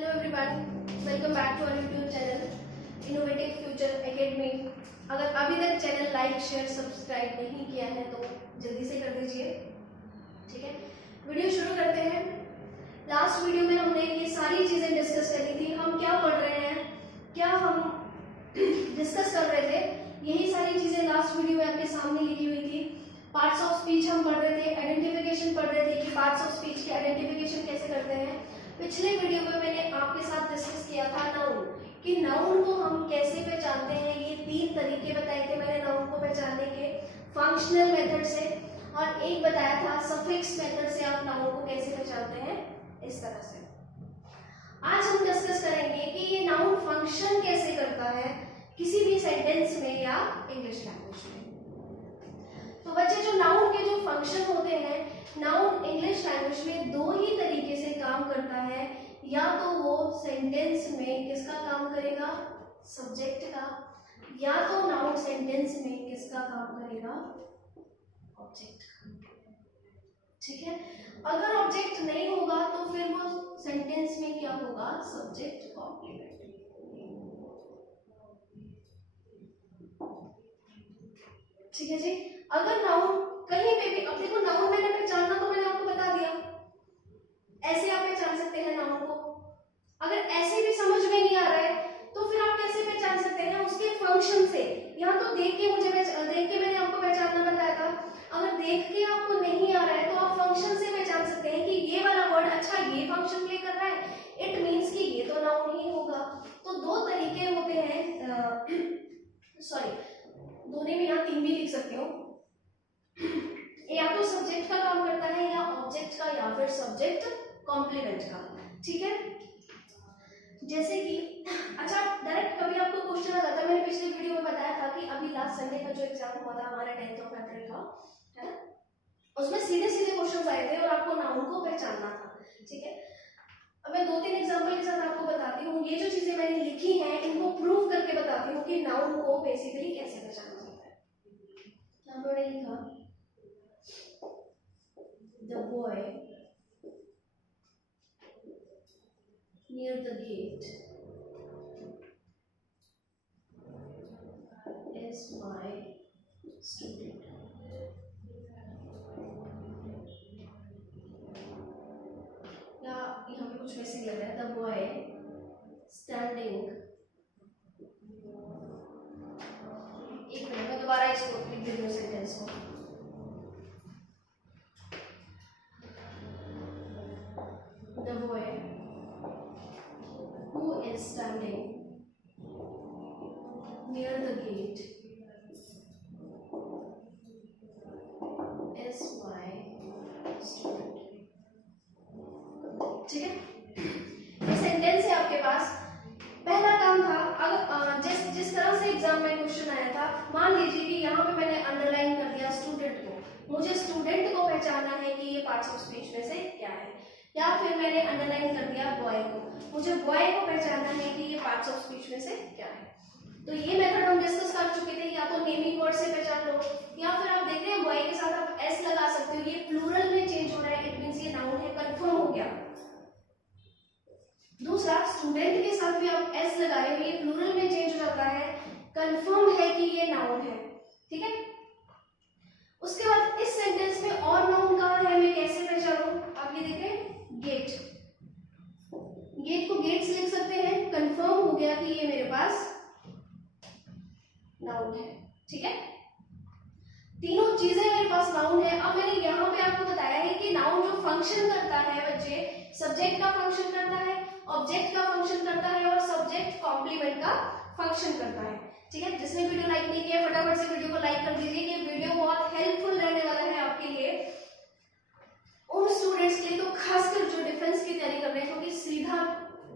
Hello everyone, welcome back to our YouTube channel Innovative Future Academy. अगर अभी तक channel like share subscribe नहीं किया है तो जल्दी से कर दीजिए। ठीक है, वीडियो शुरू करते हैं। लास्ट वीडियो में हमने ये सारी चीजें डिस्कस करी थी। हम क्या पढ़ रहे हैं, क्या हम डिस्कस कर रहे थे, यही सारी चीजें लास्ट वीडियो में आपके सामने लिखी हुई थी। पार्ट्स ऑफ स्पीच हम पढ़ रहे थे, आइडेंटिफिकेशन पढ़ रहे थे कि पार्ट्स ऑफ स्पीच की आइडेंटिफिकेशन कैसे करते हैं। पिछले वीडियो में मैंने आपके साथ डिस्कस किया था नाउन, कि नाउन को हम कैसे पहचानते हैं। ये 3 तरीके बताए थे मैंने नाउन को पहचानने के, फंक्शनल मेथड से, और एक बताया था सफिक्स मेथड से आप नाउन को कैसे पहचानते हैं, इस तरह से। आज हम डिस्कस करेंगे कि ये नाउन फंक्शन कैसे करता है किसी भी सेंटेंस में या इंग्लिश लैंग्वेज में। तो बच्चे, जो नाउन के जो फंक्शन होते हैं, नाउन इंग्लिश लैंग्वेज में 2 ही तरीके से काम करता है। या तो वो सेंटेंस में किसका काम करेगा, सब्जेक्ट का, या तो नाउन सेंटेंस में किसका काम करेगा, ऑब्जेक्ट का। ठीक है, अगर ऑब्जेक्ट नहीं होगा तो फिर वो सेंटेंस में क्या होगा, सब्जेक्ट कॉम्प्लीमेंट। ठीक है जी, अगर नाउन कहीं पे भी, अब देखो नाउन मैंने पहचानना तो मैंने आपको बता दिया, ऐसे आप पहचान सकते हैं नाउन को। अगर ऐसे भी समझ में नहीं आ रहा है तो फिर आप कैसे पहचान सकते हैं, उसके फंक्शन से। यहाँ तो देख के मैंने आपको पहचानना बताया था। अगर देख के आपको नहीं आ रहा है तो आप फंक्शन से पहचान सकते हैं कि ये वाला वर्ड अच्छा ये फंक्शन प्ले कर रहा है, इट मीन्स कि ये तो नाउन ही होगा। तो 2 तरीके होते हैं, सॉरी 2 नहीं, मैं यहाँ 3 भी लिख सकती हूँ। या तो सब्जेक्ट का काम करता है, या ऑब्जेक्ट का, या फिर सब्जेक्ट कॉम्प्लीमेंट का। ठीक है, जैसे कि अच्छा डायरेक्ट कभी आपको क्वेश्चन आ जाता है, मैंने पिछले वीडियो में बताया था कि अभी लास्ट संडे का जो एग्जाम हुआ था हमारा 10th ऑफ अप्रैल का, है ना, उसमें सीधे सीधे क्वेश्चंस आए थे और आपको नाउन को पहचानना था। ठीक है, अब मैं 2-3 एग्जांपल के साथ आपको बताती हूँ। ये जो चीजें मैंने लिखी हैं इनको प्रूव करके बताती हूँ कि नाउन को बेसिकली कैसे पहचाना जाता है। यहाँ पर मैंने लिखा the boy near the gate is my student. या यहाँ पे कुछ वैसे लग रहा है, the boy standing, एक मिनट मैं दोबारा इसको लिख देती हूँ सेंटेंस को। The boy who is standing near the gate is my student. ठीक है, ये सेंटेंस है आपके पास। पहला काम था, अगर जिस तरह से एग्जाम में क्वेश्चन आया था, मान लीजिए कि यहाँ पे मैंने अंडरलाइन कर दिया स्टूडेंट को। मुझे स्टूडेंट को पहचानना है कि ये पार्ट्स ऑफ स्पीच में से क्या है, या फिर मैंने अंडरलाइन कर दिया बॉय को, मुझे बॉय को पहचानना है कि ये पार्ट्स ऑफ स्पीच में से क्या है। तो ये मेथड हम डिस्कस कर चुके थे, या तो नेमिंग वर्ड से पहचान लो, या फिर आप देख रहे हैं बॉय के साथ आप एस लगा सकते हो, ये प्लूरल में चेंज हो रहा है, इट मींस ये नाउन है, कंफर्म हो गया। दूसरा, स्टूडेंट के साथ भी आप एस लगा रहे हो, ये प्लूरल में चेंज हो जाता है, कंफर्म है कि ये नाउन है। ठीक है, उसके बाद इस सेंटेंस में और नाउन कहाँ है, मैं कैसे पहचानूं, आप ये देख रहे हैं गेट, गेट को गेट्स लिख सकते हैं, कंफर्म हो गया कि ये मेरे पास नाउन है। ठीक है, तीनों चीजें मेरे पास नाउन है। अब मैंने यहाँ पे आपको बताया है कि नाउन जो फंक्शन करता है बच्चे, सब्जेक्ट का फंक्शन करता है, ऑब्जेक्ट का फंक्शन करता है, और सब्जेक्ट कॉम्प्लीमेंट का फंक्शन करता है। ठीक है, जिसने वीडियो लाइक नहीं किया फटाफट से वीडियो को लाइक कर दीजिए, कि वीडियो बहुत हेल्पफुल रहने वाला है आपके लिए, उन स्टूडेंट्स के लिए, तो खासकर जो डिफेंस की तैयारी कर रहे हैं, क्योंकि सीधा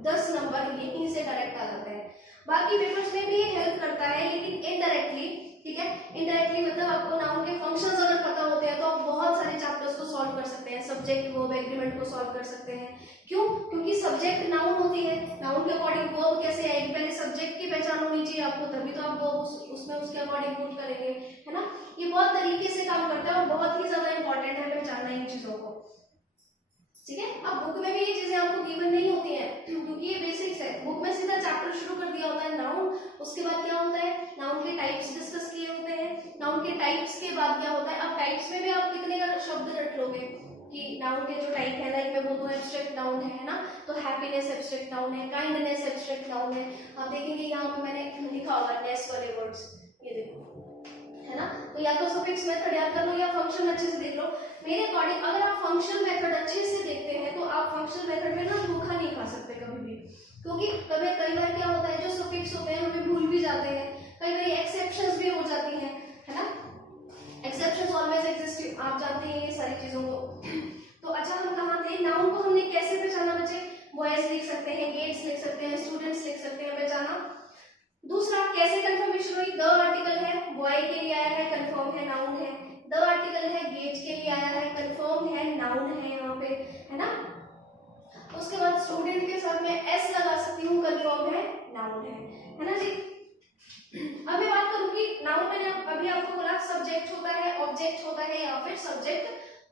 10 नंबर यहीं से डायरेक्ट आ जाते हैं। बाकी पेपर्स में भी ये हेल्प करता है, लेकिन इनडायरेक्टली। ठीक है, इनडायरेक्टली मतलब आपको नाउन के फंक्शंस अगर पता होते हैं तो आप बहुत सारे चैप्टर्स को सॉल्व कर सकते हैं, सब्जेक्ट वर्ब एग्रीमेंट को सॉल्व कर सकते हैं। क्यों? क्योंकि सब्जेक्ट नाउन होती है, नाउन के अकॉर्डिंग वर्ब कैसे आएगी, पहले सब्जेक्ट की पहचान होनी चाहिए आपको, तभी तो आप वर्ब उसमें उसके अकॉर्डिंग पुट करेंगे, है ना। ये बहुत तरीके से काम करता है और बहुत ही ज्यादा इंपॉर्टेंट है पहचानना इन चीजों को। ठीक है, अब बुक में भी ये चीजें आपको गिवन नहीं होती हैं क्योंकि ये बेसिक्स है। बुक में सीधा चैप्टर शुरू कर दिया होता है नाउन, उसके बाद क्या होता है नाउन के टाइप्स डिस्कस किए होते हैं, नाउन के टाइप्स के बाद क्या होता है, अब टाइप्स में भी आप कितने का शब्द रट लोगे कि नाउन के जो टाइप है, लाइक मैं बोलूँ एब्स्ट्रैक्ट नाउन है ना, तो हैप्पीनेस एब्स्ट्रैक्ट नाउन है, काइंडनेस एब्स्ट्रैक्ट नाउन है। आप देखेंगे यहाँ पे मैंने लिखा होगा नेस वाले वर्ड्स, ये देखो है ना, तो या तो सफिक्स मेथड याद कर लो या फंक्शन अच्छे से देख लो। मेरे अकॉर्डिंग अगर आप फंक्शनल मेथड अच्छे से देखते हैं तो आप फंक्शनल मेथड में ना धोखा नहीं खा सकते कभी भी, क्योंकि कई बार क्या होता है जो सफिक्स होते हैं हमें भूल भी जाते हैं, कई बार एक्सेप्शंस भी हो जाती हैं, है ना, एक्सेप्शंस ऑलवेज एग्जिस्ट, आप जानते हैं ये सारी चीजों को। तो अच्छा हम कहाँ थे, नाउन को हमने कैसे पहचाना बच्चे, बॉयज लिख सकते हैं, गेट्स लिख सकते हैं, स्टूडेंट्स लिख सकते हैं पहचाना। दूसरा कैसे कंफर्मेशन हुई, द आर्टिकल है बॉय के लिए आया है, कंफर्म है नाउन है, द आर्टिकल है गेट के लिए आया है, कंफर्म है नाउन है यहाँ पे, है ना। उसके बाद स्टूडेंट के साथ मैं एस लगा सकती हूँ, कंफर्म है नाउन है ना जी। अब मैं बात करूँ कि नाउन मैंने अभी आपको बोला सब्जेक्ट होता है, ऑब्जेक्ट होता है या फिर सब्जेक्ट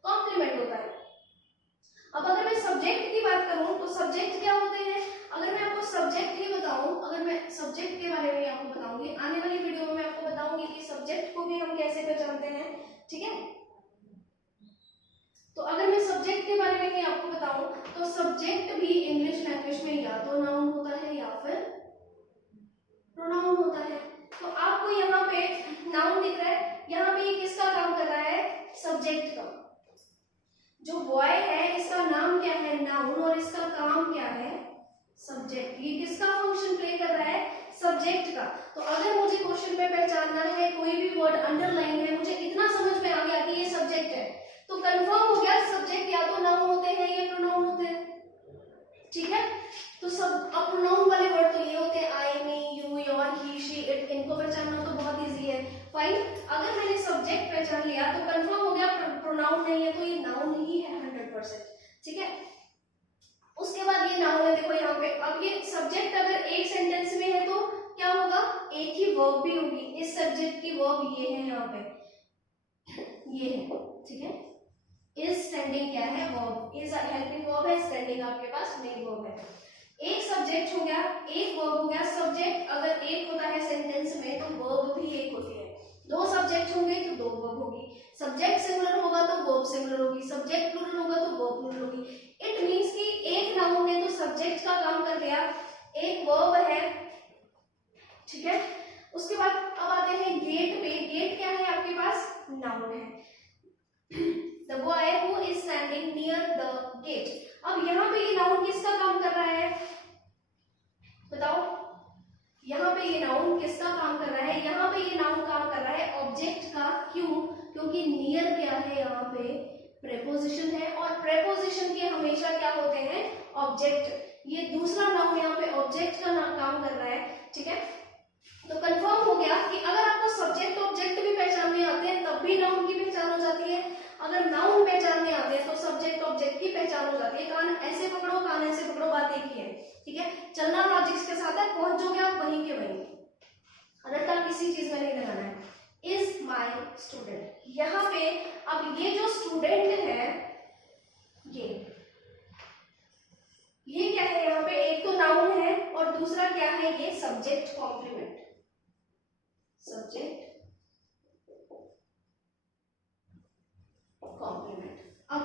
कॉम्प्लीमेंट होता है। अब अगर मैं सब्जेक्ट की बात करूं तो सब्जेक्ट क्या होते हैं, अगर मैं आपको सब्जेक्ट ही बताऊं, अगर मैं सब्जेक्ट के बारे में आपको बताऊंगी, आने वाली वीडियो में मैं आपको बताऊंगी कि सब्जेक्ट को भी हम कैसे पहचानते हैं, ठीक है। तो अगर मैं सब्जेक्ट के बारे में ही आपको बताऊं तो सब्जेक्ट भी इंग्लिश लैंग्वेज में या तो नाउन होता है या फिर प्रोनाउन होता है। तो आपको यहाँ पे नाउन दिख रहा है, यहाँ पे ये किसका काम कर रहा है, सब्जेक्ट का। जो बॉय है इसका नाम क्या है नाउन और इसका काम क्या है सब्जेक्ट, ये किसका फंक्शन प्ले कर रहा है, सब्जेक्ट का। तो अगर मुझे क्वेश्चन में पहचानना है, कोई भी वर्ड अंडरलाइन है, मुझे इतना समझ में आ गया कि ये सब्जेक्ट है, तो कंफर्म हो गया सब्जेक्ट या तो नाउन होते हैं या प्रोनाउन होते हैं, ठीक है। तो सब अब प्रोनाउन वाले वर्ड तो ये होते हैं I, me, you, your, he, she, it, इनको पहचानना तो बहुत इजी है, फाइन। अगर मैंने सब्जेक्ट पहचान लिया तो कंफर्म हो गया प्रोनाउन नहीं है तो ये नाउन ही है 100%, ठीक है। उसके बाद ये नाउन है, देखो यहाँ पे, अब ये सब्जेक्ट अगर एक सेंटेंस में है तो क्या होगा, एक ही वर्ब भी होगी, इस सब्जेक्ट की वर्ब ये है यहाँ पे, ये है, ठीक है। इज स्टैंडिंग क्या है, वर्ब, इज हेल्पिंग वर्ब है, स्टैंडिंग आपके पास मेन वर्ब है। एक सब्जेक्ट हो गया, एक वर्ब हो गया। सब्जेक्ट अगर एक होता है सेंटेंस में तो वर्ब भी एक होती है, दो सब्जेक्ट होंगे तो दो वर्ब होगी, सब्जेक्ट सिंगुलर होगा तो वर्ब सिंगुलर होगी, सब्जेक्ट प्लूरल होगा तो वर्ब प्लूरल होगी। इट मींस कि एक नाउन ने तो सब्जेक्ट का काम कर लिया, एक वर्ब है, ठीक है। उसके बाद अब आते हैं गेट पे, गेट क्या है आपके पास, नाउन है, the boy who is standing near the gate। अब यहाँ पे ये नाउन किसका काम कर रहा है बताओ, यहाँ पे ये नाउन किसका काम कर रहा है, यहाँ पे ये नाउन काम कर रहा है ऑब्जेक्ट का, क्यों, क्योंकि नियर क्या है यहाँ पे प्रेपोजिशन है, और प्रेपोजिशन के हमेशा क्या होते हैं ऑब्जेक्ट, ये दूसरा नाउन यहाँ पे ऑब्जेक्ट का काम कर रहा है, ठीक है। तो कंफर्म हो गया कि अगर आपको सब्जेक्ट ऑब्जेक्ट भी पहचानने आते हैं तब भी नाउन की पहचान हो जाती है, अगर नाउन पहचानने आते हैं तो सब्जेक्ट ऑब्जेक्ट की पहचान हो जाती है। कान ऐसे पकड़ो, कान ऐसे पकड़ो, बात एक ही है, ठीक है। चलना लॉजिक्स के साथ है, पहुंचोगे आप वहीं के वहीं, अनर्था किसी चीज में नहीं लगाना है। इज माई स्टूडेंट, यहाँ पे अब ये जो स्टूडेंट है ये क्या है, यहाँ पे एक तो नाउन है और दूसरा क्या है, ये सब्जेक्ट कॉम्प्लीमेंट, सब्जेक्ट कॉम्प्लीमेंट। अब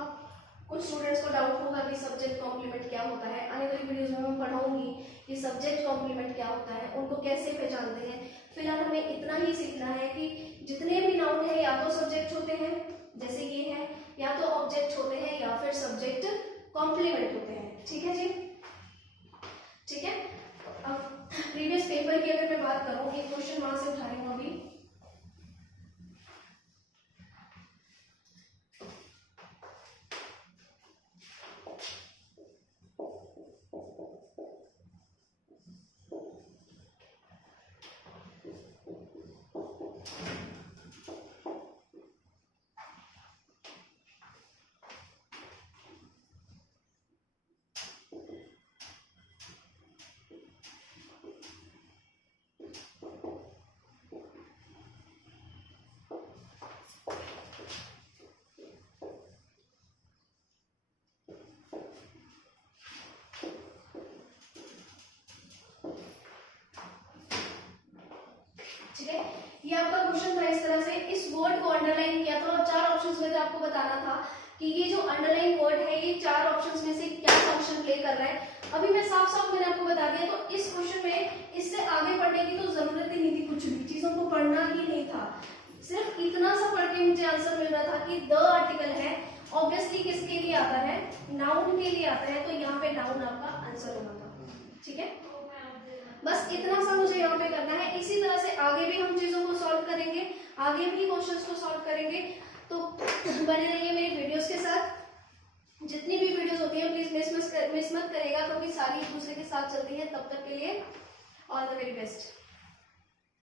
कुछ स्टूडेंट्स को डाउट होगा कि सब्जेक्ट कॉम्प्लीमेंट क्या होता है, आने वाली वीडियोस में मैं पढ़ाऊंगी कि सब्जेक्ट कॉम्प्लीमेंट क्या होता है, उनको कैसे पहचानते हैं। फिलहाल हमें इतना ही सीखना है कि जितने भी नाउन है या तो सब्जेक्ट होते हैं जैसे ये है, या तो ऑब्जेक्ट होते हैं या फिर सब्जेक्ट कॉम्प्लीमेंट होते हैं, ठीक है जी, ठीक है। अब प्रीवियस पेपर की अगर मैं बात करूं, एक क्वेश्चन वहां से उठा रही हूं अभी, ये आपका क्वेश्चन था इस तरह से, इस वर्ड को अंडरलाइन किया था और 4 ऑप्शंस में से आपको बताना था कि ये जो अंडरलाइन वर्ड है ये 4 ऑप्शंस में से क्या फंक्शन प्ले कर रहा है। अभी मैं साफ साफ मैंने आपको बता दिया, तो इस क्वेश्चन में इससे आगे पढ़ने की तो जरूरत ही नहीं थी, कुछ भी चीजों को पढ़ना ही नहीं था, सिर्फ इतना सा पढ़ के मुझे आंसर मिल रहा था कि द आर्टिकल है, ऑब्वियसली किसके लिए आता है, नाउन के लिए आता है, तो यहाँ पे नाउन आपका आंसर होना था। ठीक है, बस इतना सा मुझे यहाँ पे करना है। इसी तरह से आगे भी हम चीजों को सॉल्व करेंगे, आगे भी क्वेश्चंस को सॉल्व करेंगे, तो बने रहिए मेरी वीडियोस के साथ। जितनी भी वीडियोस होती है प्लीज मिस मत करेगा, क्योंकि सारी एक दूसरे के साथ चलती है। तब तक के लिए ऑल द वेरी बेस्ट।